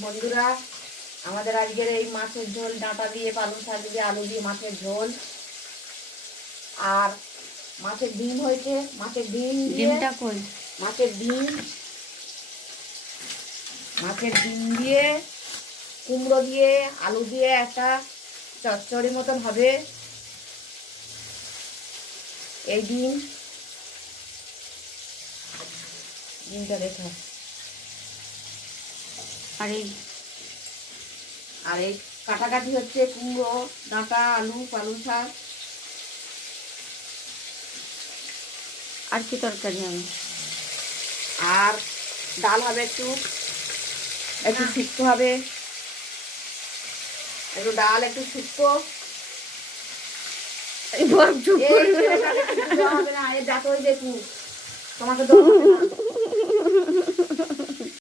বন্ধুরা, আমাদের আজকের এই মাছের ঝোল, ডাঁটা দিয়ে পালং শাক দিয়ে আলু দিয়ে মাছের ঝোল। আর মাছের ডিম হয়েছে, মাছের ডিম দিয়ে মাছের ডিম দিয়ে কুমড়ো দিয়ে আলু দিয়ে একটা চচ্চড়ি মতন হবে। এই ডিমটা রেখে আর এই কাটাকাটি হচ্ছে কুমড়ো, ডাঁটা, আলু, পালং শাক। আর কি তরকারি হবে? আর ডাল হবে, একটু শুক্তো হবে, একটু ডাল, একটু শুক্তো। হবে না, এ যাতে দেখু তোমাকে